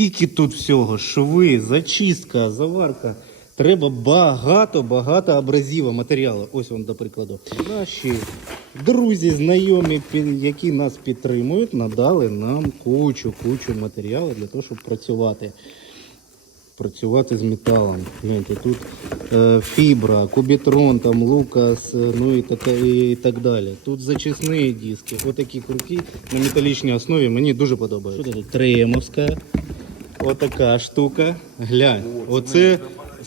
Скільки тут всього? Шви, зачистка, заварка. Треба багато-багато абразива матеріалу. Ось вам до прикладу. Наші друзі, знайомі, які нас підтримують, надали нам кучу, кучу матеріалу для того, щоб працювати. Працювати з металом. Гляньте, тут е, фібра, кубітрон, там, лукас, е, ну і, така, і так далі. Тут зачисні диски. Отакі круті на металічній основі мені дуже подобаються. Що тут? Тремовська. Отака штука. Глянь. Оце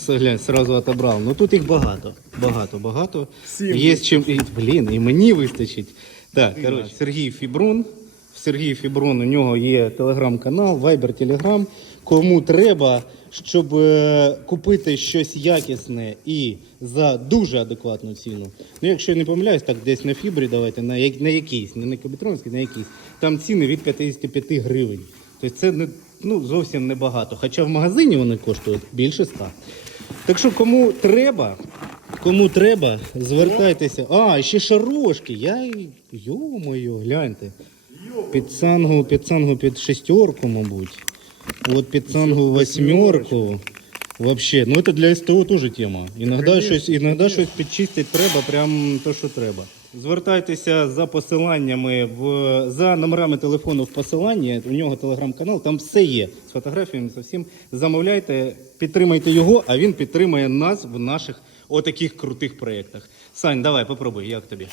глянь, сразу отобрав. Ну тут їх багато. Багато, багато. Є з чим. І, блін, і мені вистачить. Так, коротше, Сергій Фібрун. Сергій Фіброн, у нього є телеграм-канал, Viber, Телеграм. Кому треба, щоб е, купити щось якісне і за дуже адекватну ціну. Ну, якщо я не помиляюсь, так десь на фібрі давайте, на, як- на якийсь, не на кабітронський, на якийсь. Там ціни від 55 гривень. Тобто це не, ну, зовсім небагато. Хоча в магазині вони коштують більше 100. Так що кому треба, кому треба, звертайтеся. А, ще шарошки. Я йо-моє, гляньте. Під сангу, під сангу під шестерку, мабуть. От під сангу восьмерку. Вообще, ну это для СТО теж тема. Іноді щось, іноді щось підчистити треба, прям то, що треба. Звертайтеся за посиланнями в за номерами телефону в посиланні. У нього телеграм-канал, там все є з фотографіями, з всім. Замовляйте, підтримайте його, а він підтримає нас в наших отаких крутих проєктах. Сань, давай попробуй, як тобі?